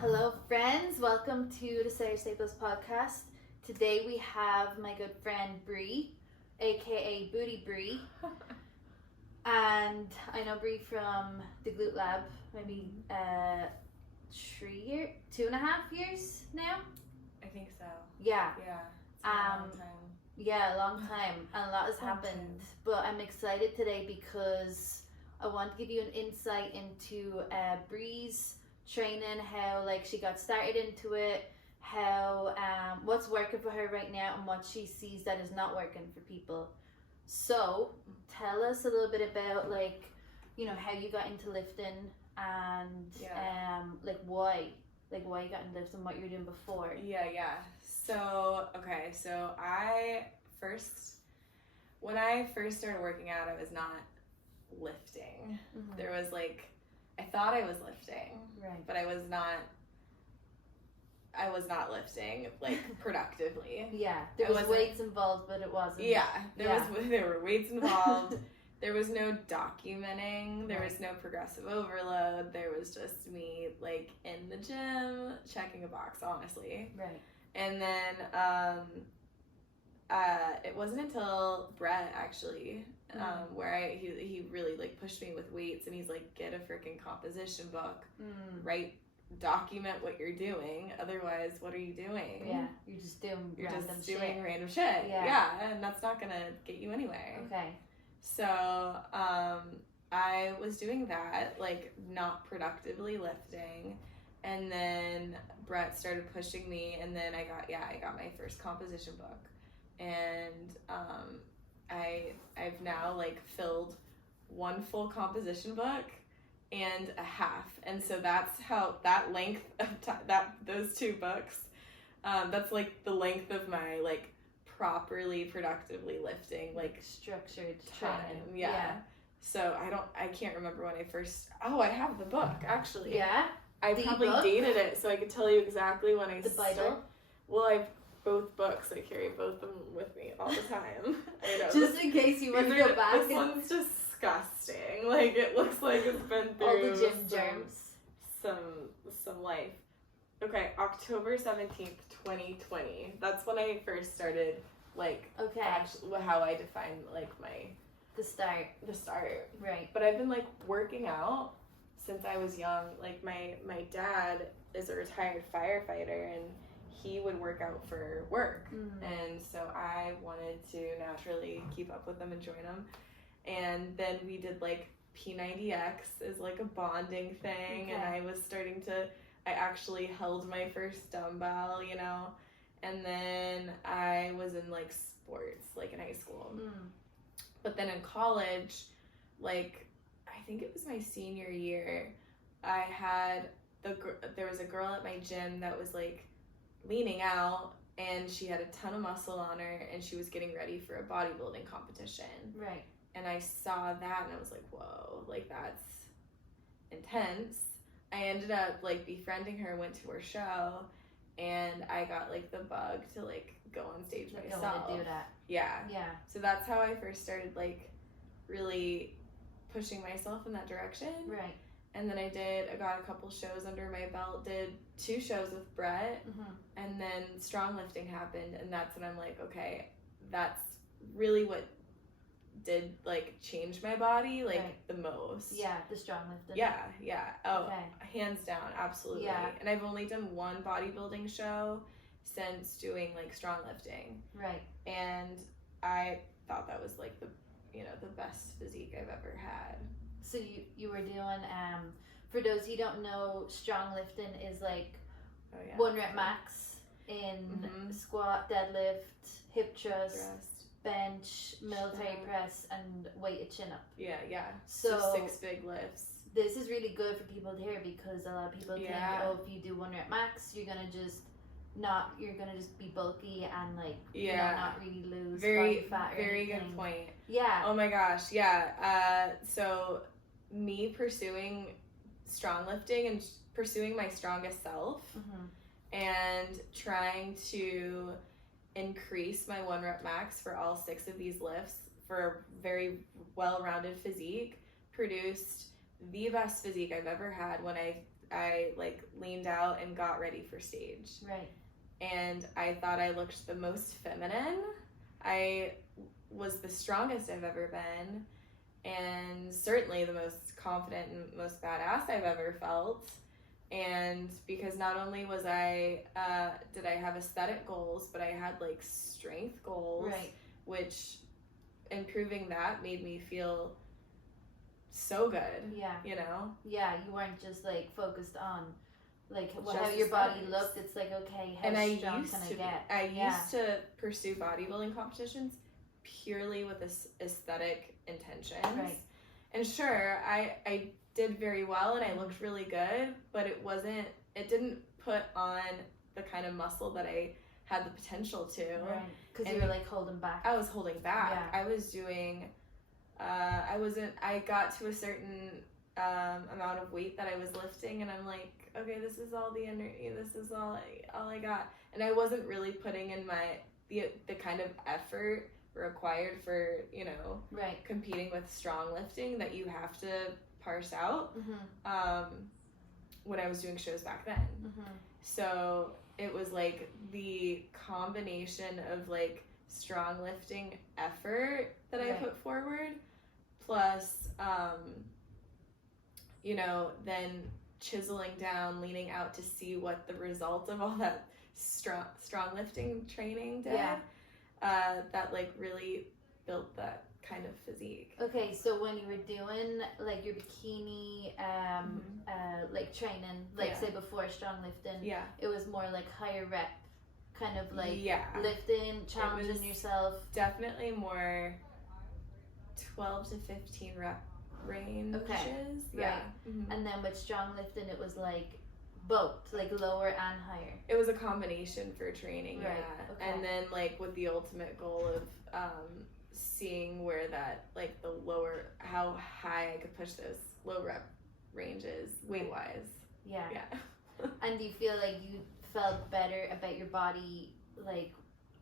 Hello friends, welcome to the Sarah Staples podcast. Today we have my good friend Bri, aka Booty Bri. And I know Bri from the Glute Lab, maybe 2.5 years now? I think so. Yeah. Yeah. It's been a long time. Yeah, a long time. And a lot has happened. But I'm excited today because I want to give you an insight into Bri's training, how she got started into it, how what's working for her right now and what she sees that is not working for people. So tell us a little bit about how you got into lifting and why you got into lifting, what you were doing before. So when I first started working out, I was not lifting. Mm-hmm. There was I thought I was lifting, right, but I was not lifting productively. Yeah, there was weights involved, but it wasn't. Yeah, there were weights involved. There was no documenting. There was no progressive overload. There was just me in the gym checking a box, honestly. Right. And then it wasn't until Brett actually where he really pushed me with weights, and he's like, get a freaking composition book, document what you're doing, otherwise what are you doing? Yeah, you're just doing random shit. Yeah, and that's not gonna get you anywhere. Okay. So I was doing that, not productively lifting, and then Brett started pushing me, and then I got my first composition book, and I've now filled one full composition book and a half, and so that's how that length of time, those two books, that's the length of my properly productively lifting structured time. Yeah. So I can't remember when I first. I have the book actually. Yeah. I probably dated it, so I could tell you exactly when I the Bible. Well, I've both books. I carry both of them with me all the time. I know. Just in case you want to go back. This one's disgusting. It looks like it's been through all the gym germs. Some life. Okay, October 17th, 2020. That's when I first started. Actually, how I define the start. Right. But I've been working out since I was young. My dad is a retired firefighter, and he would work out for work. Mm-hmm. And so I wanted to naturally keep up with them and join them. And then we did P90X is a bonding thing. Okay. And I actually held my first dumbbell, and then I was in sports in high school. But then in college, I think it was my senior year, I had there was a girl at my gym that was leaning out, and she had a ton of muscle on her, and she was getting ready for a bodybuilding competition. Right. And I saw that, and I was like, whoa, that's intense. I ended up befriending her, went to her show, and I got the bug to go on stage myself. I want to do that. Yeah. Yeah. So that's how I first started really pushing myself in that direction. Right. And then I got a couple shows under my belt, did 2 shows with Brett, and then Stronglifting happened, and that's when I'm okay, that's really what did change my body the most. Yeah, the Stronglifting. Yeah. Oh, okay. Hands down, absolutely. Yeah. And I've only done one bodybuilding show since doing Stronglifting. Right. And I thought that was the best physique I've ever had. So you were doing for those who don't know, Stronglifting is 1 rep max in squat, deadlift, hip thrust, bench, military press, and weighted chin up. Yeah. So 6 big lifts. This is really good for people to hear, because a lot of people think, if you do 1 rep max, you're gonna just be bulky and not really lose body fat or very anything. Good point. Yeah. Oh my gosh, yeah. So me pursuing Stronglifting and pursuing my strongest self, and trying to increase my 1 rep max for all 6 of these lifts for a very well-rounded physique produced the best physique I've ever had when I I like leaned out and got ready for stage. Right. And I thought I looked the most feminine. I was the strongest I've ever been, and certainly the most confident and most badass I've ever felt. And because not only was I did I have aesthetic goals, but I had like strength goals, Right. which improving that made me feel so good. Yeah. You know? Yeah, you weren't just like focused on like Just how your body aesthetics. looked. It's like, okay, how And I strong used can I to get? I Yeah. used to pursue bodybuilding competitions purely with this aesthetic intentions. Right. And sure, I did very well and I looked really good, but it didn't put on the kind of muscle that I had the potential to. Right. Because you And were like holding back. I was holding back. Yeah. I was doing, I got to a certain amount of weight that I was lifting and I'm like, okay, this is all the energy, this is all I got. And I wasn't really putting in the kind of effort required for, you know, Right. competing with strong lifting that you have to parse out when I was doing shows back then. So it was like the combination of like strong lifting effort that I Right. put forward plus you know, then chiseling down, leaning out to see what the result of all that strong lifting training did. Yeah. That like really built that kind of physique. Okay, so when you were doing like your bikini like training, like Yeah. say before strong lifting, Yeah. it was more like higher rep, kind of like Yeah. lifting, challenging was yourself. Definitely more 12 to 15 rep ranges. Okay, Yeah. right. Mhm. And then with strong lifting, it was like both, like lower and higher. It was a combination for training, Right, yeah. okay. And then like with the ultimate goal of seeing where that like how high I could push those low rep ranges weight wise. Yeah. Yeah. And do you feel like you felt better about your body, like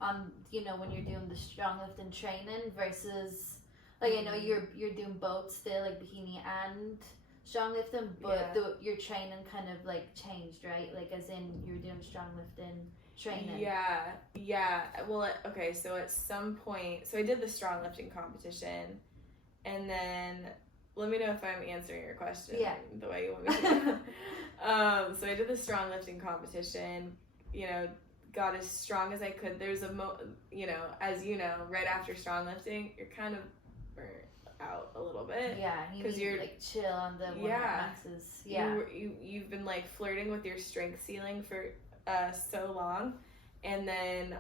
on, you know, when you're doing the strong lifting training versus, like I know you're doing both still, like bikini and strong lifting, but Yeah. your training kind of like changed, right? Like as in you're doing strong lifting training. Yeah. Well, okay, so at some point, so I did the strong lifting competition, and then let me know if I'm answering your question the way you want me to. So I did the strong lifting competition, you know, got as strong as I could. There's you know, as you know, right after strong lifting, you're kind of burnt out a little bit. Yeah, because you're like chill on the one maxes. Yeah. You've been like flirting with your strength ceiling for so long, and then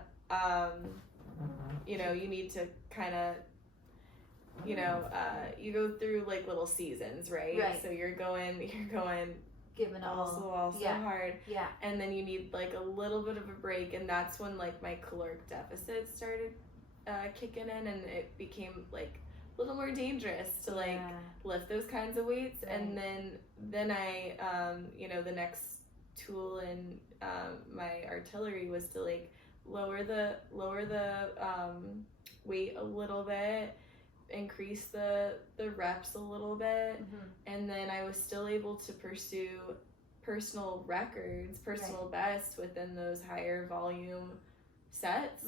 you know, you need to kind of, you know, you go through like little seasons, right? So you're going giving all so yeah. hard, yeah, and then you need like a little bit of a break, and that's when like my caloric deficit started kicking in, and it became like a little more dangerous to like lift those kinds of weights. Right. And then I you know, the next tool in my artillery was to like lower the weight a little bit, increase the reps a little bit, and then I was still able to pursue personal records, personal bests within those higher volume sets,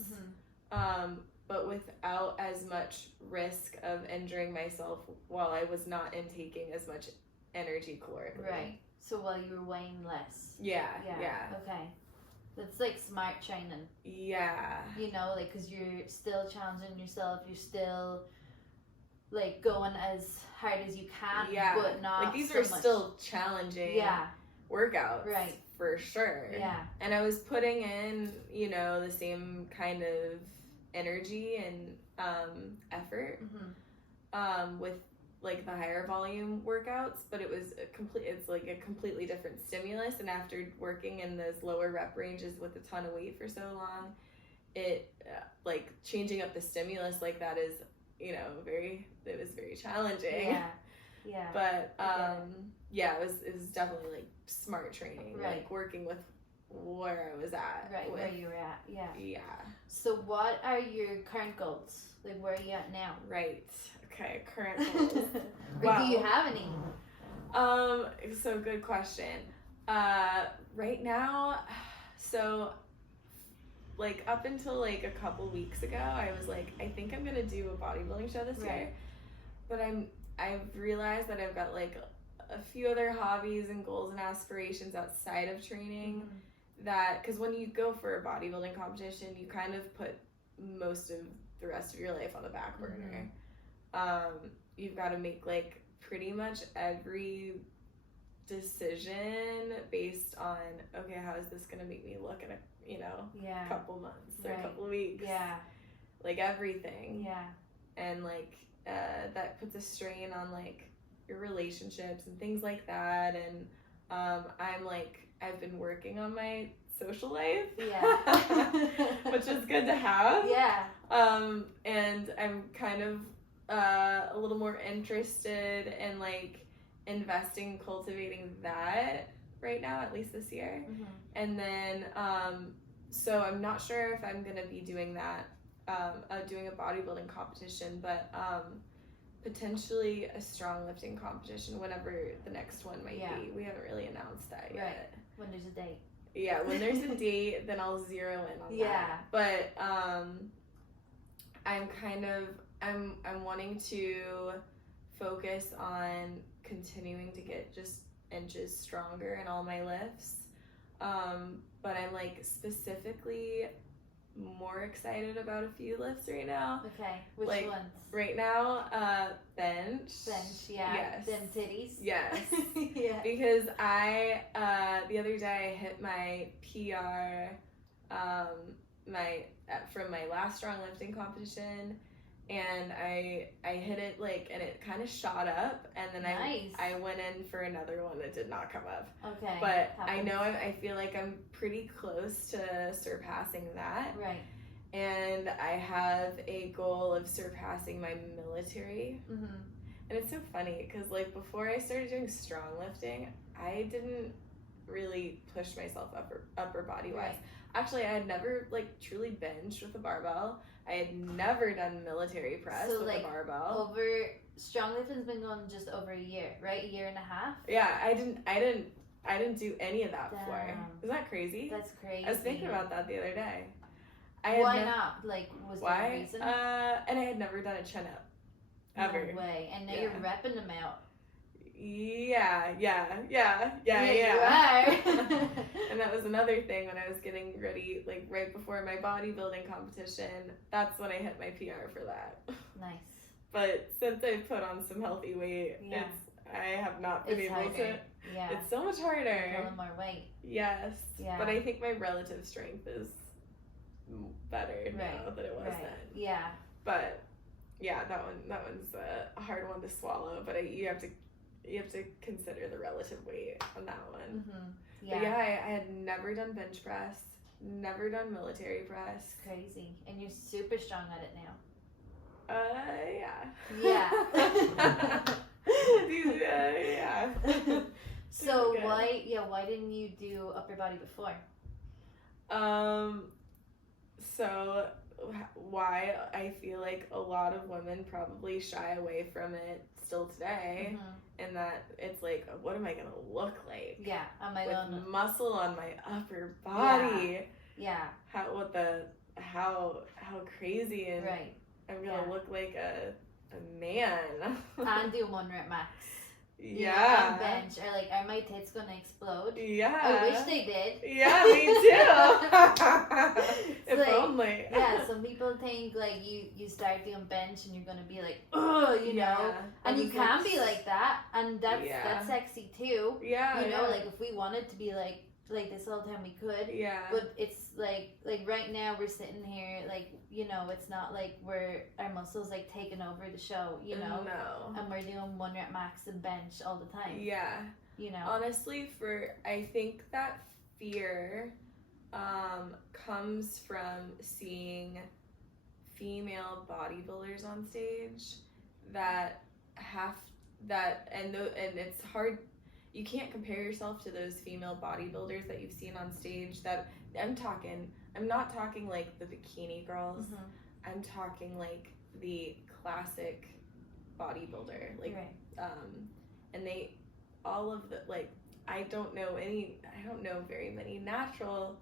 but without as much risk of injuring myself while I was not intaking as much energy calorically. Right. So while you were weighing less. Yeah. Okay. That's like smart training. Yeah. You know, like, because you're still challenging yourself, you're still like going as hard as you can, but not like these so are much. still challenging workouts, right? For sure. Yeah. And I was putting in, you know, the same kind of energy and effort with like the higher volume workouts, but it's like a completely different stimulus. And after working in those lower rep ranges with a ton of weight for so long, it like changing up the stimulus like that is, you know, it was very challenging. Yeah. But it was definitely like smart training, like working with where I was at, where you were at. Yeah. So what are your current goals? Like, where are you at now? Right. Okay, current goals. Or do you have any? So good question. Right now, so like up until like a couple weeks ago, I was like, I think I'm gonna do a bodybuilding show this year, but I've realized that I've got like a few other hobbies and goals and aspirations outside of training. That, because when you go for a bodybuilding competition, you kind of put most of the rest of your life on the back burner. You've got to make like pretty much every decision based on, okay, how is this gonna make me look in a couple months or a couple weeks, like everything, and like that puts a strain on like your relationships and things like that. And I've been working on my social life, which is good to have, and I'm kind of a little more interested in like investing, cultivating that right now, at least this year. And then so I'm not sure if I'm gonna be doing that, doing a bodybuilding competition, but potentially a stronglifting competition whenever the next one might be. We haven't really announced that yet. When there's a date. Yeah, when there's a date, then I'll zero in on that. But I'm wanting to focus on continuing to get just inches stronger in all my lifts. But I'm like specifically more excited about a few lifts right now. Okay, which like, ones? Right now, bench. Yes. Them titties. Yes. Because I, the other day I hit my PR, from my last stronglifting competition, and I hit it like, and it kind of shot up, and then I went in for another one that did not come up. Okay. But I know I feel like I'm pretty close to surpassing that. Right. And I have a goal of surpassing my military. And it's so funny because like before I started doing stronglifting, I didn't really push myself upper body wise. Actually, I had never like truly benched with a barbell. I had never done military press with a barbell. Stronglifting's been going just over a year, right? A year and a half? Yeah, I didn't do any of that before. Isn't that crazy? That's crazy. I was thinking about that the other day. Why not? Like, was there a reason? And I had never done a chin up. Ever. No way. And now you're repping them out. Yeah. You are. And that was another thing when I was getting ready, like right before my bodybuilding competition. That's when I hit my PR for that. Nice. But since I've put on some healthy weight, I have not been able to. Yeah. It's so much harder. Pulling more weight. Yes. Yeah. But I think my relative strength is better now than it was then. Yeah. But yeah, that one's a hard one to swallow. But you have to consider the relative weight on that one. But yeah, I had never done bench press, never done military press. Crazy, and you're super strong at it now. Yeah. So why didn't you do upper body before? So why I feel like a lot of women probably shy away from it still today, and that it's like, what am I gonna look like? Yeah, on my own. With muscle on my upper body. Yeah. How crazy, and I'm gonna look like a man. And do 1 rep max. Yeah. On bench, or like, are my tits gonna explode? Yeah. I wish they did. Yeah, me too. If like, only. Yeah, some people think like you start doing bench and you're gonna be like, oh, you know, and you can be like that, and that's sexy too. Yeah. You know, like if we wanted to be like this all the time, we could. Yeah. But it's like right now we're sitting here, like, you know, it's not like our muscles like taking over the show, you know. No. And we're doing 1 rep max and bench all the time. Yeah. You know. Honestly, I think that fear comes from seeing female bodybuilders on stage and it's hard. You can't compare yourself to those female bodybuilders that you've seen on stage. That I'm not talking like the bikini girls. I'm talking like the classic bodybuilder, like and they all of the like I don't know very many natural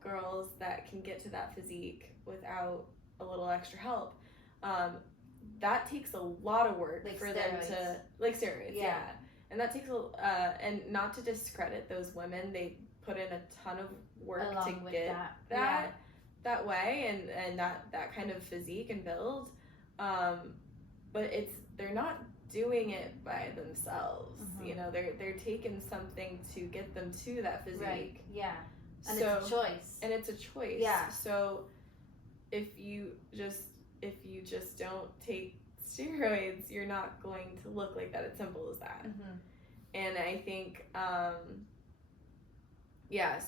girls that can get to that physique without a little extra help. That takes a lot of work Like for steroids. them to, like steroids, Yeah. yeah. And that takes and not to discredit those women, they put in a ton of work Along to with get that. that way and that kind of physique and build. But they're not doing it by themselves. Mhm. You know, they're taking something to get them to that physique. Right. Yeah. And So, it's a choice. and it's a choice. Yeah. So if you just don't take steroids, you're not going to look like that. It's simple as that. Mm-hmm. And I think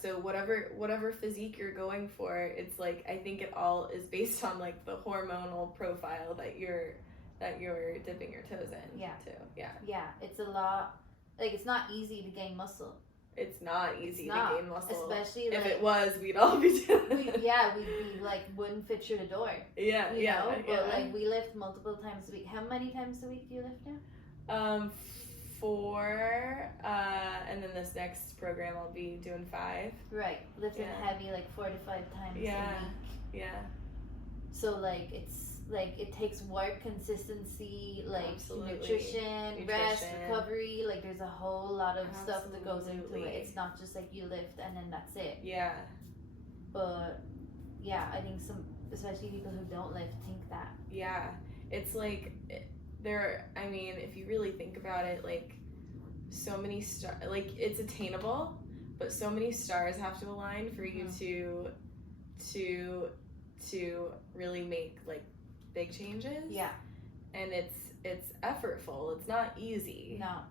so whatever physique you're going for, it's like, I think it all is based on like the hormonal profile that you're dipping your toes in. Yeah. Too. Yeah. Yeah, it's a lot. Like, it's not easy to gain muscle. It's not easy to gain muscle. Especially if like, it was, we'd all be doing it. we'd be like, wouldn't fit through the door. Yeah, You know? yeah. But like, we lift multiple times a week. How many times a week do you lift now? 4, and then this next program I'll be doing 5. Right, lifting heavy like 4 to 5 times a week. Yeah. So like, it's like, it takes work, consistency, like Absolutely. nutrition, rest, recovery. Like, there's a whole lot of stuff that goes into it. Absolutely. It's not just like you lift and then that's it. Yeah. But yeah, I think especially people who don't lift, think that. Yeah. It's like if you really think about it, like, so many like, it's attainable, but so many stars have to align for you to really make like big changes. Yeah. And it's effortful. It's not easy. No.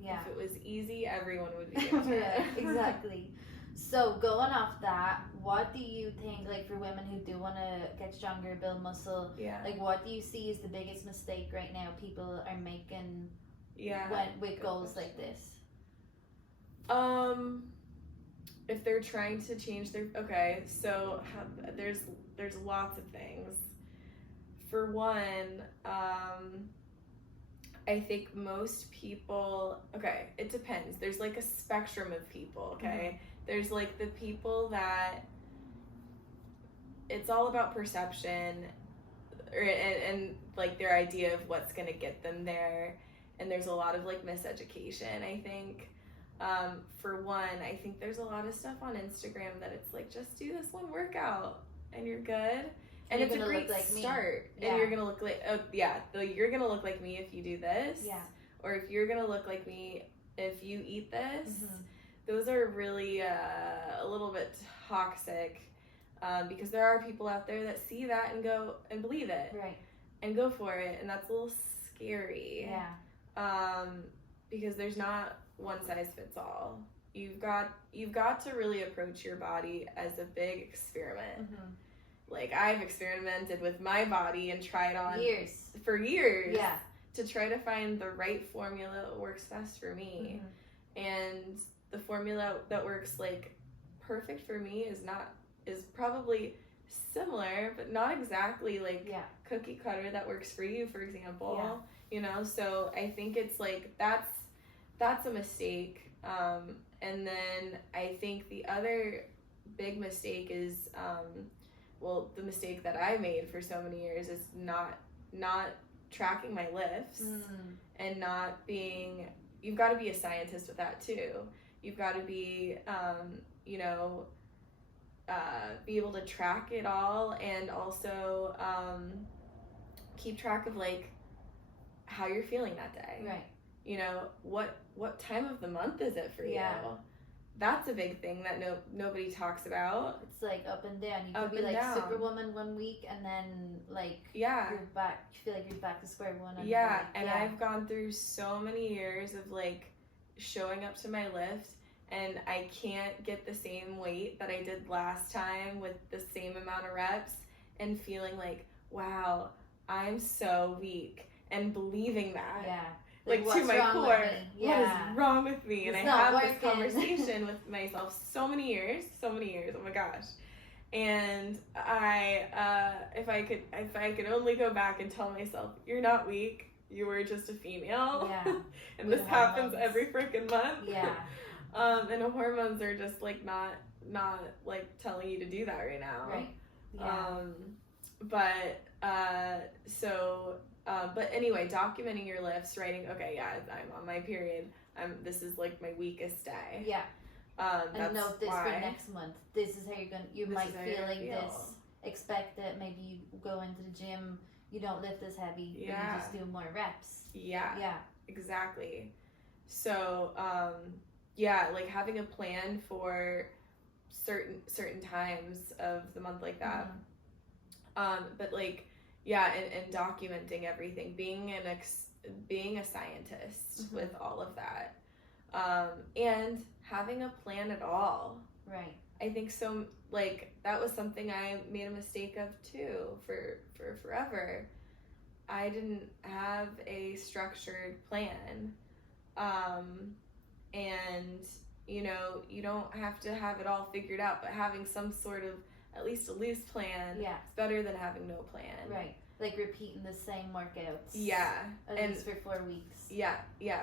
Yeah. If it was easy, everyone would be doing it. Yeah, exactly. So going off that, what do you think, like, for women who do want to get stronger, build muscle, like, what do you see is the biggest mistake right now people are making with goals like this? If they're trying to change there's lots of things. For one, I think most people, it depends. There's like a spectrum of people, okay? Mm-hmm. There's like the people that it's all about perception and like their idea of what's gonna get them there. And there's a lot of like miseducation, I think. For one, I think there's a lot of stuff on Instagram that it's like, just do this one workout and you're good. And it's a great start. Yeah. And you're going to look like, you're going to look like me if you do this. Yeah. Or if you're going to look like me if you eat this. Mm-hmm. Those are really a little bit toxic because there are people out there that see that and go and believe it. Right. And go for it. And that's a little scary. Yeah. Because there's not one size fits all. You've got to really approach your body as a big experiment. Mm-hmm. Like, I've experimented with my body and tried on for years to try to find the right formula that works best for me. Mm-hmm. And the formula that works like perfect for me is probably similar, but not exactly like cookie cutter that works for you, for example. Yeah. You know, so I think it's like that's a mistake. And then I think the other big mistake is the mistake that I made for so many years is not tracking my lifts and not being. You've got to be a scientist with that too. You've got to be be able to track it all and also keep track of like how you're feeling that day. Right. You know, what time of the month is it for you? That's a big thing that nobody talks about. It's like up and down. You could be like Superwoman one week and then like you're back. You feel like you're back to square one. And I've gone through so many years of like showing up to my lift and I can't get the same weight that I did last time with the same amount of reps and feeling like, wow, I'm so weak and believing that. Yeah. Like to my core, what is wrong with me? And I have this conversation with myself so many years, oh my gosh. And if I could only go back and tell myself, you're not weak, you were just a female. Yeah. And this happens every freaking month. Yeah. And hormones are just like not like telling you to do that right now. Right. Yeah. But anyway, documenting your lifts, writing, okay, yeah, I'm on my period. This is like my weakest day. Yeah. And note this why. for next month. This is how you might feel like this. Expect that maybe you go into the gym, you don't lift as heavy, but you just do more reps. Yeah. Yeah. Exactly. So, like having a plan for certain times of the month like that. But like, and documenting everything, being a scientist with all of that, and having a plan at all. Right. I think so. Like that was something I made a mistake of too for forever. I didn't have a structured plan, and you don't have to have it all figured out, but having some sort of at least a loose plan is better than having no plan. Right. Like repeating the same workouts. Yeah. At least for 4 weeks. Yeah.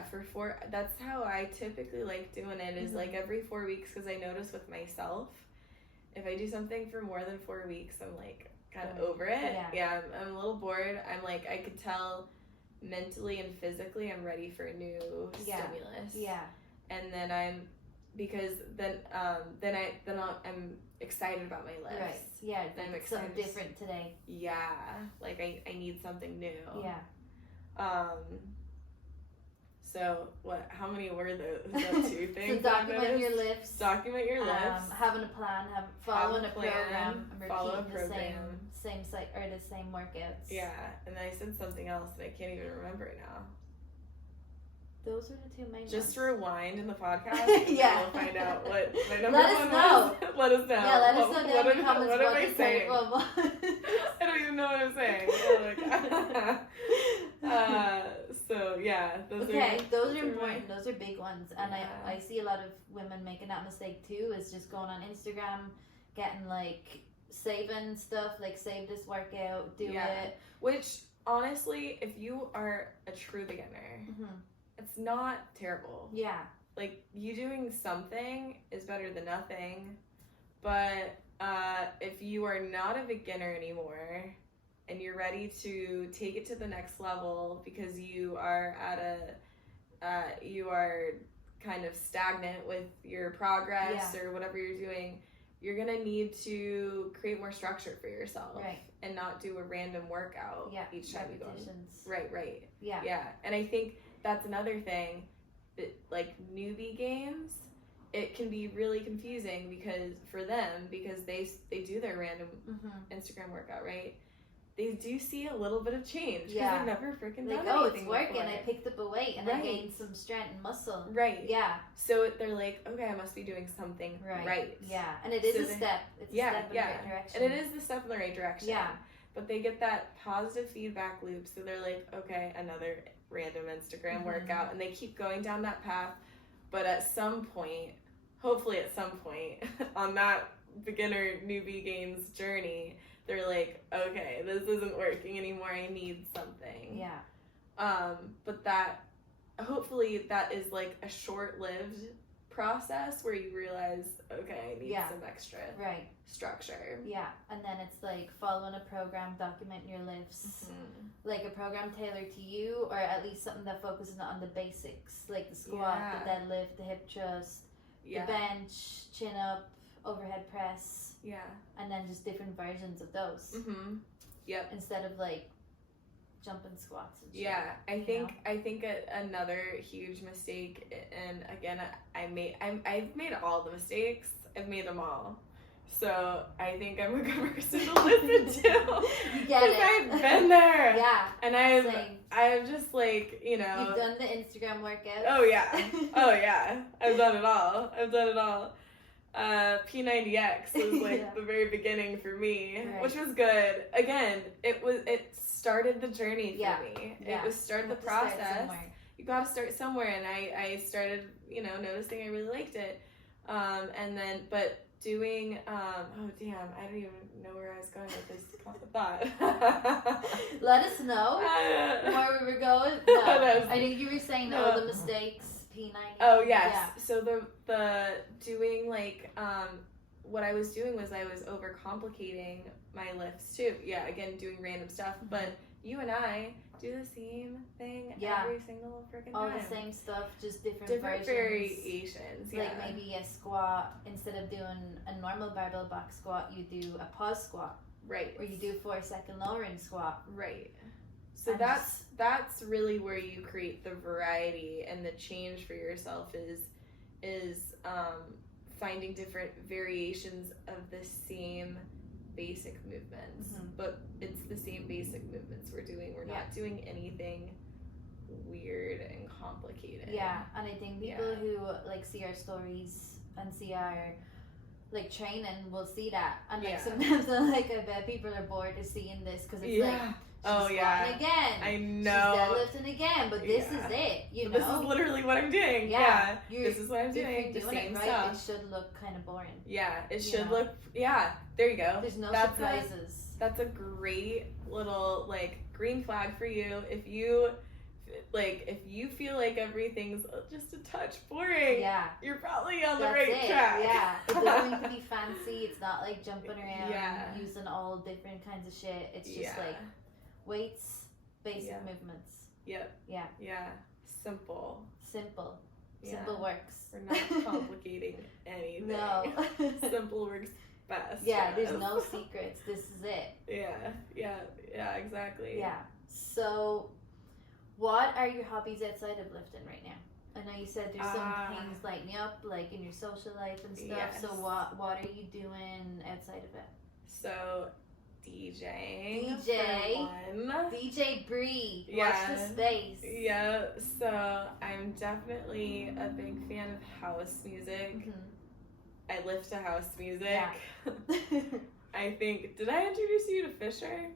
For 4. That's how I typically like doing it is like every 4 weeks, because I notice with myself, if I do something for more than 4 weeks, I'm like kind of over it. Yeah. I'm a little bored. I'm like, I could tell mentally and physically I'm ready for a new stimulus. Yeah. And then I'm excited about my lifts. Right. Yeah. I'm excited. Something different today. Yeah. Like I need something new. Yeah. So what? How many were those? 2 things? So document your lifts. Document your lifts. Having a plan. Following a program. And follow a repeating program. the same workouts. Yeah. And then I said something else, but I can't even remember it now. Those are the 2 main Just ones. rewind in the podcast. Yeah. We'll find out what my number Let us one know. was. Let us know. Yeah, let us know down in the comments what am I saying? was. I don't even know what I'm saying. Oh my God. So yeah. Those are important. Those are big ones. And I see a lot of women making that mistake too, is just going on Instagram, getting like saving stuff, like save this workout, do it. Which honestly, if you are a true beginner, it's not terrible. Yeah. Like, you doing something is better than nothing. But if you are not a beginner anymore and you're ready to take it to the next level because you are you are kind of stagnant with your progress or whatever you're doing, you're going to need to create more structure for yourself. Right. And not do a random workout each time you go. Right. Yeah. And I think that's another thing that, like, newbie games, it can be really confusing because they do their random Instagram workout, right? They do see a little bit of change because they've never freaking done anything it's working. Before. I picked up a weight and I gained some strength and muscle. Right. Yeah. So they're like, okay, I must be doing something right. Yeah. And it is a step. It's a step in the right direction. And it is the step in the right direction. Yeah. But they get that positive feedback loop, so they're like, okay, another random Instagram workout, and they keep going down that path. But at some point, hopefully at some point on that beginner newbie gains journey, they're like, okay, this isn't working anymore, I need something. Yeah. But that, hopefully that is like a short-lived process where you realize, okay, I need some extra structure. Yeah. And then it's like following a program, document your lifts, like a program tailored to you, or at least something that focuses on the basics, like the squat, the deadlift, the hip thrust, the bench, chin up, overhead press. Yeah. And then just different versions of those. Yep. Instead of like jumping squats and shit. Yeah, I think another huge mistake, and again, I've made all the mistakes. I've made them all. So I think I'm a good person to listen to. You get it. I've been there. Yeah. And I'm just like, You've done the Instagram workout. Oh yeah. I've done it all. P90X was like the very beginning for me, which was good. Again, it started the journey for me. It was started the process. You got to start somewhere, and I started, noticing I really liked it. And then, but doing, I don't even know where I was going with this thought. Let us know where we were going. No, I think you were saying all the mistakes P90. Oh yes. Yeah. So the doing like what I was doing was I was overcomplicating my lifts too. Yeah, again doing random stuff, but you and I do the same thing every single freaking time. All the same stuff, just different versions. Variations. Like maybe a squat, instead of doing a normal barbell back squat, you do a pause squat. Right. Or you do 4-second lowering squat. Right. So that's really where you create the variety, and the change for yourself is finding different variations of the same basic movements, but it's the same basic movements we're doing. We're not doing anything weird and complicated. Yeah, and I think people who like see our stories and see our like training will see that, and like sometimes like I bet people are bored of seeing this because it's like she's squatting again. I know. She's deadlifting again, but this is it. You know, this is literally what I'm doing. Yeah, this is what I'm doing. If you're doing the same it right, stuff. it should look kind of boring. Yeah, it should look. Yeah, there you go. There's no surprises. That's a great little like green flag for you. If you feel like everything's just a touch boring, you're probably on the right track. Yeah, it's not going to be fancy. It's not like jumping around using all different kinds of shit. It's just like weights, basic movements. Yep. Yeah. Yeah. Simple. Simple Yeah. works. We're not complicating anything. No. Simple works best. Yeah, there's no secrets. This is it. Yeah, exactly. Yeah. So, what are your hobbies outside of lifting right now? I know you said there's some things lighting you up, like in your social life and stuff. Yes. So what are you doing outside of it? So, DJing. DJ. DJ Bree. Watch the space. Yeah. So I'm definitely a big fan of house music. Mm-hmm. I lift to house music. Yeah. I think, did I introduce you to Fisher?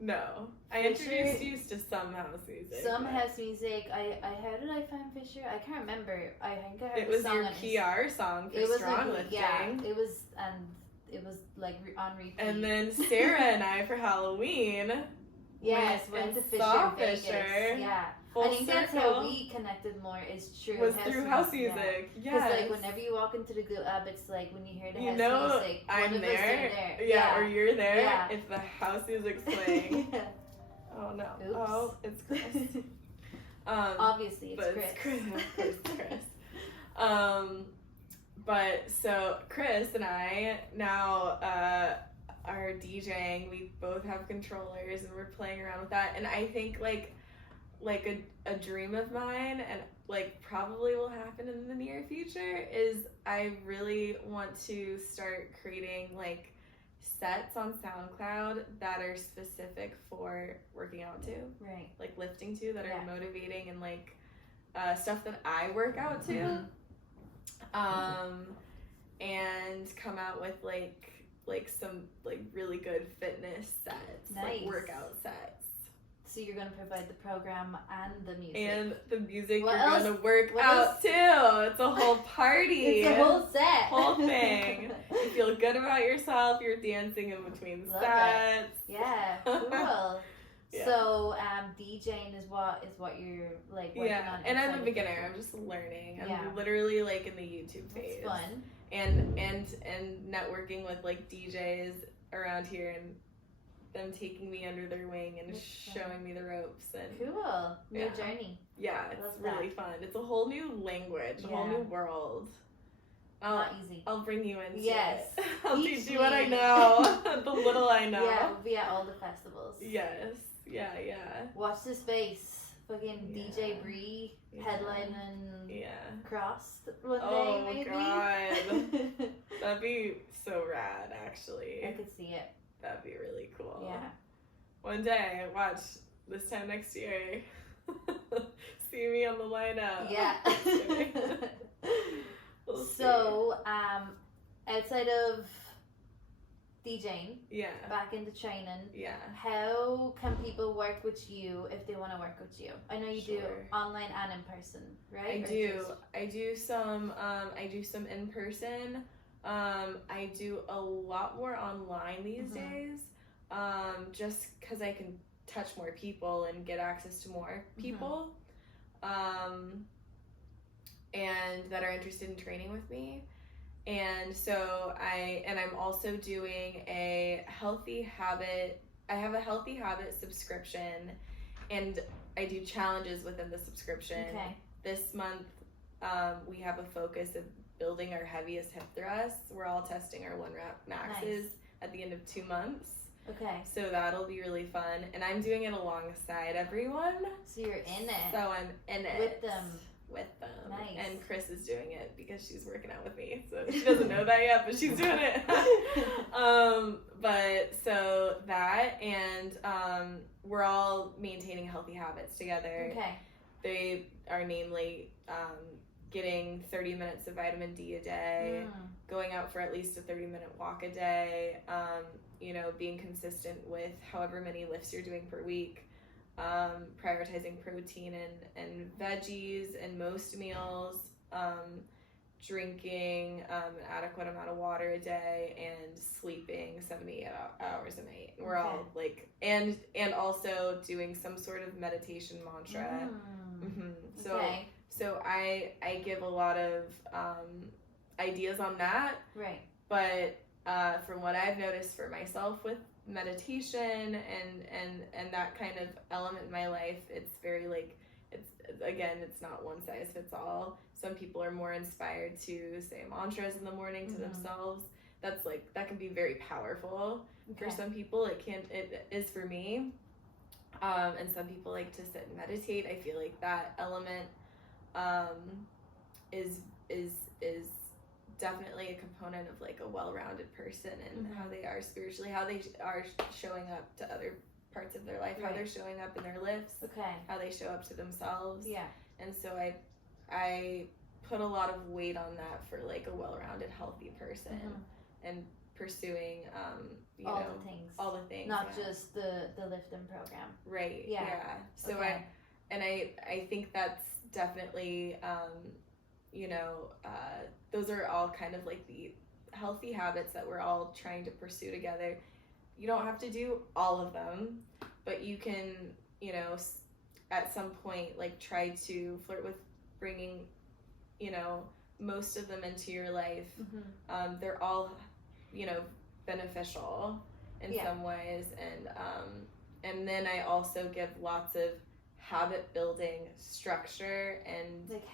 No. I introduced you to some house music. Some house music. How did I find Fisher? I can't remember. I think I heard it was your PR song for Stronglifting. Yeah, it was like on repeat. And then Sarah and I for Halloween. Yes, went to Fisher, Vegas. Yeah. I think that's how we connected more, is through house music. Yeah. Because like whenever you walk into the Glute Hub, it's like when you hear the house music, I'm there. Yeah, or you're there if the house music's playing. Oh no. Oops. Oh, it's Chris. Obviously it's Chris. It's Chris. But so Chris and I now are DJing. We both have controllers and we're playing around with that. And I think like a dream of mine, and like probably will happen in the near future, is I really want to start creating like sets on SoundCloud that are specific for working out to, right? Like lifting to, that are motivating, and like stuff that I work out to. And come out with like some like really good fitness sets, like workout sets. So you're going to provide the program and the music. And the music you're going to work out too. It's a whole party. It's a whole set. Whole thing. You feel good about yourself. You're dancing in between sets. Yeah, cool. Yeah. So DJing is what you're like working on. And I'm a beginner. I'm just learning. I'm literally like in the YouTube phase. It's fun. And networking with like DJs around here, and them taking me under their wing and showing me the ropes. And cool. New journey. Yeah, it's really fun. It's a whole new language, a whole new world. Not easy. I'll bring you into it. I'll teach you what I know, the little I know. Yeah, we'll be at all the festivals. Yes. Yeah. Watch the space. Fucking DJ Bree headlining Cross one day, maybe. Oh god. That'd be so rad, actually. I could see it. That'd be really cool. Yeah. One day, watch, this time next year, see me on the lineup. Yeah. We'll so, outside of DJing, back into training, how can people work with you if they want to work with you? I know you do online and in person, right? I do some in person. I do a lot more online these days, just because I can touch more people and get access to more people. and that are interested in training with me. And so I'm also doing I have a healthy habit subscription, and I do challenges within the subscription. Okay. This month, we have a focus of building our heaviest hip thrusts. We're all testing our 1 rep maxes at the end of 2 months. Okay. So that'll be really fun. And I'm doing it alongside everyone. So you're in it. So I'm in it. With them. Nice. And Chris is doing it because she's working out with me. So she doesn't know that yet, but she's doing it. But so that, and we're all maintaining healthy habits together. Okay. They are namely getting 30 minutes of vitamin D a day, going out for at least a 30-minute walk a day, being consistent with however many lifts you're doing per week, prioritizing protein and veggies in most meals, drinking an adequate amount of water a day, and sleeping 7 to 8 hours a night. We're all like, and also doing some sort of meditation mantra. So I give a lot of ideas on that. Right. But from what I've noticed for myself with meditation and that kind of element in my life, it's very it's not one size fits all. Some people are more inspired to say mantras in the morning to themselves. That can be very powerful. For some people. It is for me. And some people like to sit and meditate. I feel like that element is definitely a component of like a well-rounded person and how they are spiritually, how they are showing up to other parts of their life, how they're showing up in their lifts, how they show up to themselves. And so I put a lot of weight on that for like a well-rounded, healthy person, and pursuing all the things, not just the lifting program. Right. So I think that's definitely those are all kind of like the healthy habits that we're all trying to pursue together. You don't have to do all of them, but you can, at some point, like, try to flirt with bringing, most of them into your life. They're all, beneficial in some ways. And then I also give lots of habit building structure and like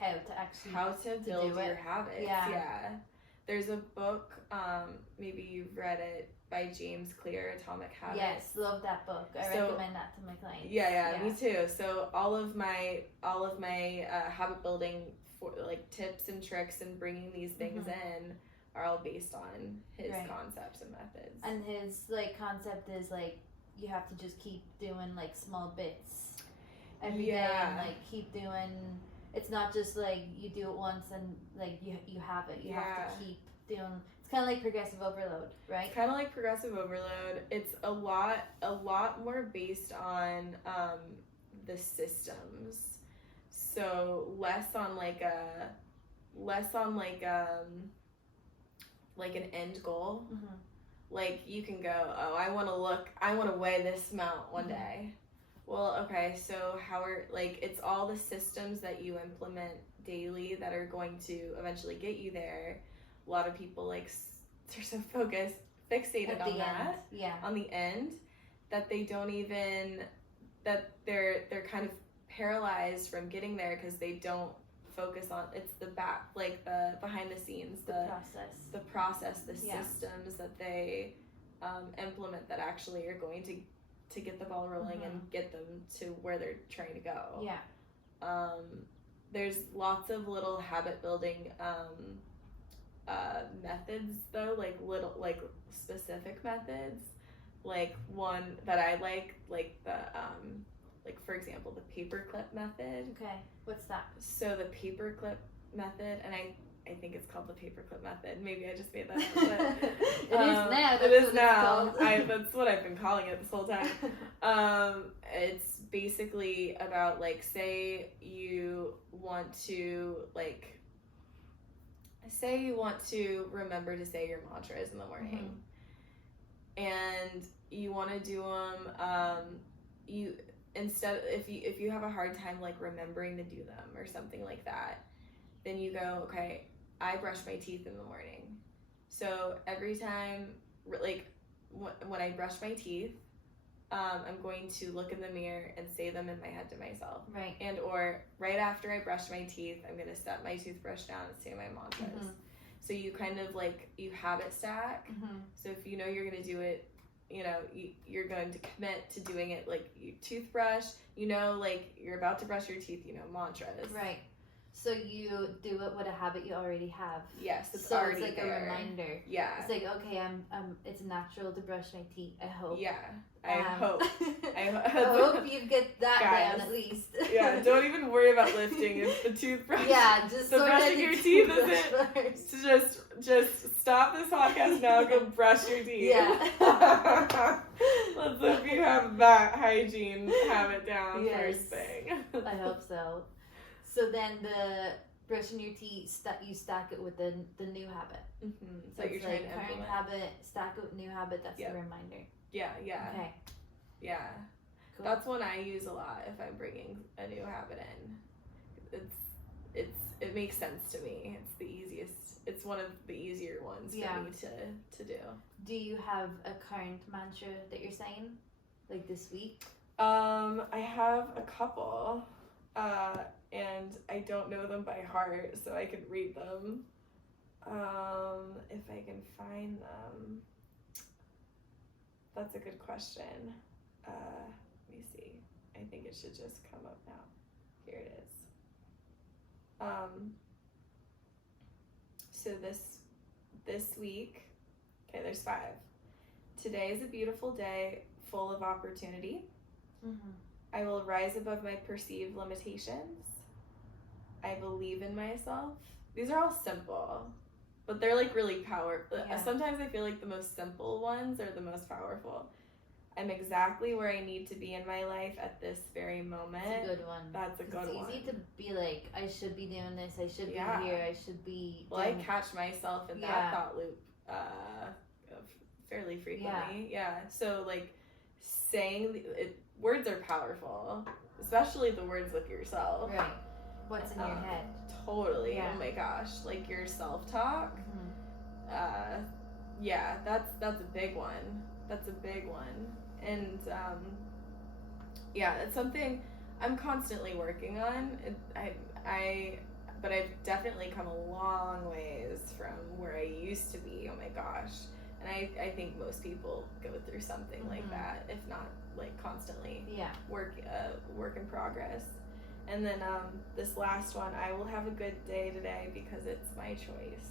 how to build your habits. There's a book, maybe you've read it, by James Clear, Atomic Habits. Yes, love that book. I recommend that to my clients. Me too. So all of my habit building tips and tricks and bringing these things in are all based on his concepts and methods. And his concept is you have to just keep doing small bits every day, and keep doing. It's not just you do it once and you have it. You have to keep doing. It's kind of like progressive overload, right? It's kind of like progressive overload. It's a lot more based on the systems. So less on an end goal. Like you can go, I want to weigh this amount one day. Well, okay, so it's all the systems that you implement daily that are going to eventually get you there. A lot of people they're so fixated on that, on the end, that they don't even, that they're kind of paralyzed from getting there because they don't focus on, it's the back, the behind the scenes, the process, the systems that they implement that actually are going to get the ball rolling and get them to where they're trying to go. There's lots of little habit building methods though, specific methods. One that I like the for example, the Paperclip Method. Okay, what's that? So the Paperclip Method, and I think it's called the Paperclip Method. Maybe I just made that up. But, it is now. That's what I've been calling it this whole time. It's basically about say you want to remember to say your mantras in the morning, and you want to do them. If you have a hard time remembering to do them or something like that, then you go, okay, I brush my teeth in the morning. So every time, like when I brush my teeth, I'm going to look in the mirror and say them in my head to myself. Right. And or right after I brush my teeth, I'm going to set my toothbrush down and say my mantras. So you kind of like, you habit stack. So if you know you're going to do it, you know, you're going to commit to doing it, like you toothbrush, you know, like you're about to brush your teeth, you know, mantras. Right. So you do it with a habit you already have. Yes, it's so already it's like there. a reminder. Yeah. It's like, okay, it's natural to brush my teeth. I hope. Yeah. I hope. I hope you get that Guys, down at least. Yeah. Don't even worry about lifting. It's the toothbrush. Yeah. Just the sort brushing your teeth isn't. Just stop this podcast now. Go brush your teeth. Yeah. Let's hope you have that hygiene habit down first thing. I hope so. So then the brushing your teeth, you stack it with the new habit. So So you're it's trying like to current implement. habit, stack it with new habit. That's the reminder. Yeah. Okay. Yeah. Cool. That's one I use a lot if I'm bringing a new habit in. It makes sense to me. It's the easiest. It's one of the easier ones for me to do. Do you have a current mantra that you're saying, like this week? I have a couple, and I don't know them by heart, so I could read them. If I can find them. That's a good question. Let me see. I think it should just come up now. Here it is. So this week, okay, there's 5. Today is a beautiful day, full of opportunity. I will rise above my perceived limitations. I believe in myself. These are all simple, but they're like really powerful. Yeah. Sometimes I feel like the most simple ones are the most powerful. I'm exactly where I need to be in my life at this very moment. That's a good one. That's a good one. It's easy to be like, I should be doing this, I should be here, I should be Well, I catch myself in that thought loop fairly frequently. Yeah. So like saying words are powerful, especially the words with yourself. Right. What's in your head? Totally. Yeah. Oh my gosh. Like your self-talk. Yeah, that's a big one. That's a big one. And yeah, it's something I'm constantly working on. But I've definitely come a long ways from where I used to be. Oh my gosh. And I think most people go through something like that, if not like constantly. Yeah. Work in progress. And then this last one, I will have a good day today because it's my choice.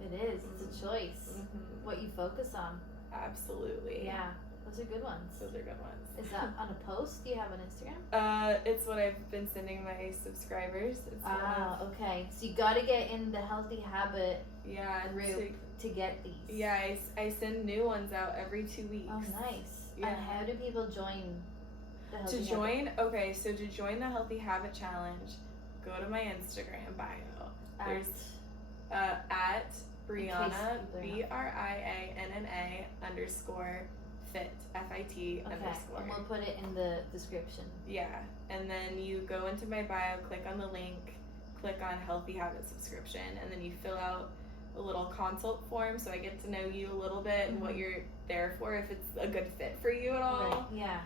It is. It's a choice. What you focus on. Absolutely. Yeah. Those are good ones. Those are good ones. Is that on a post? Do you have on Instagram? It's what I've been sending my subscribers. Okay. So you got to get in the healthy habit group to get these. Yeah, I send new ones out every 2 weeks. Oh, nice. Yeah. And how do people join the healthy habit? Okay, so to join the Healthy Habit Challenge, go to my Instagram bio. There's at Brianna, BRIANNA _fit, FIT _ And we'll put it in the description. Yeah, and then you go into my bio, click on the link, click on Healthy Habit Subscription, and then you fill out a little consult form so I get to know you a little bit and what you're there for, if it's a good fit for you at all. Right. Yeah.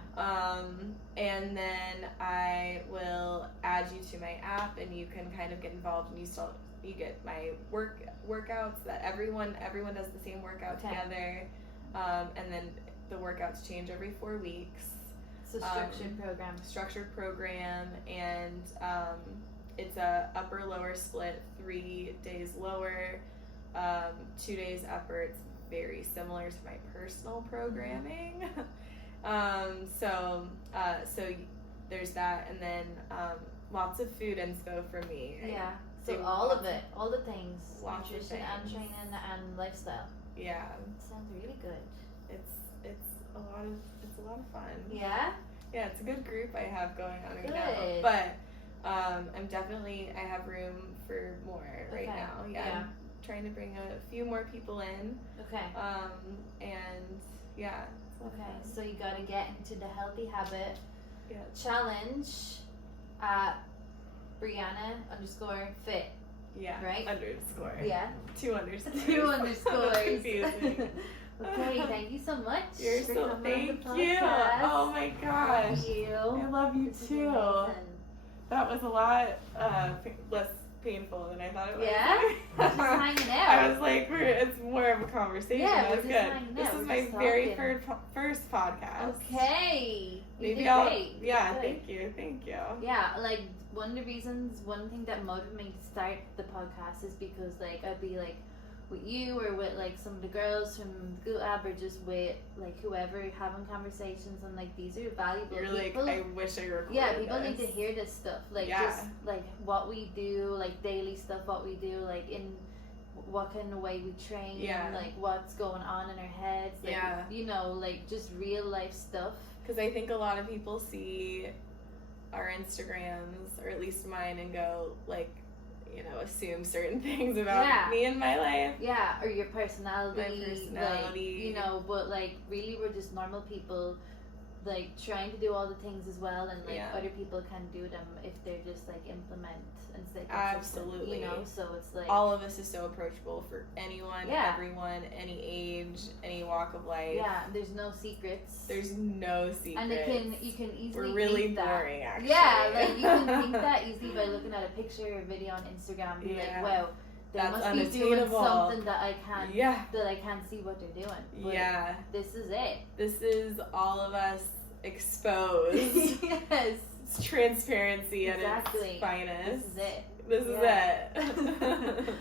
And then I will add you to my app, and you can kind of get involved, and you get my workouts that everyone does the same workout together, and then the workouts change every 4 weeks. So structured program, and it's a upper lower split, 3 days lower, 2 days upper. It's very similar to my personal programming. So there's that, and then lots of food inspo for me. Yeah. So all of it, all the things, lots nutrition of and things. training and lifestyle. Yeah. Sounds really good. It's a lot of fun. Yeah. Yeah, it's a good group I have going on right Good. now. But I have room for more right now. Yeah. I'm trying to bring a few more people in. Okay. And yeah. Okay. So you got to get into the Healthy Habit Challenge at Brianna _fit. Yeah. Right? Underscore. Yeah. 2 underscores. 2 underscores. Confusing. Okay, thank you so much. You're for so, coming on the thank you. podcast. Oh my gosh. Love you. I love you This is too. amazing. That was a lot less painful than I thought it was. Yeah? Just hanging out. I was like, it's more of a conversation. Yeah, That we're was just good. hanging This out. is We're my just very talking. first podcast. Okay. You Maybe did I'll. great. You Yeah, did thank you. Thank you. Yeah, like one thing that motivated me to start the podcast is because like I'd be like with you or with like some of the girls from Glute Ab or just with like whoever having conversations, and like these are valuable You're like, people. I wish I recorded Yeah, people this. need to hear this stuff. Like Yeah. just like what we do, like daily stuff, what we do, like in what kind of way we train, Yeah. like what's going on in our heads, like, Yeah. you know, like just real life stuff. Because I think a lot of people see our Instagrams, or at least mine, and go like, you know, assume certain things about Yeah. me and my life. Yeah, or your personality. My personality. Like, you know, but like really we're just normal people, like trying to do all the things as well, and like Yeah. other people can do them if they're just like implement and stay consistent, Absolutely. you know, so it's like All of us is so approachable for anyone, Yeah. everyone, any age, any walk of life. yeah, there's no secrets. There's no secrets. and you can easily We're really think that. boring, actually. Yeah, like you can think that easily by looking at a picture or video on Instagram and be Yeah. like, wow, they That's must be doing unattainable. something that I can't Yeah. see what they're doing. But Yeah. this is it. This is all of us exposed. Yes. It's transparency at Exactly. its finest. This is it. This is Yeah. it.